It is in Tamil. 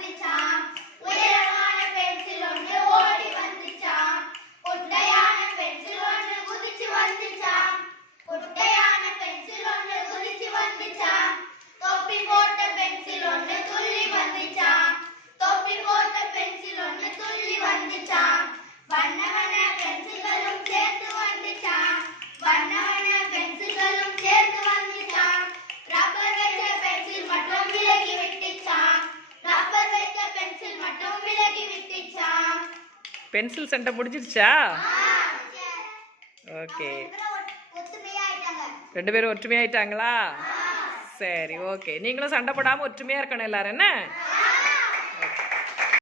with time. பென்சில் சண்டை முடிஞ்சிடுச்சா ஓகே. ரெண்டு பேரும் ஒற்றுமையாயிட்டாங்களா? சரி ஓகே. நீங்களும் சண்டை போடாமல் ஒற்றுமையாக இருக்கணும் எல்லாரும் என்ன?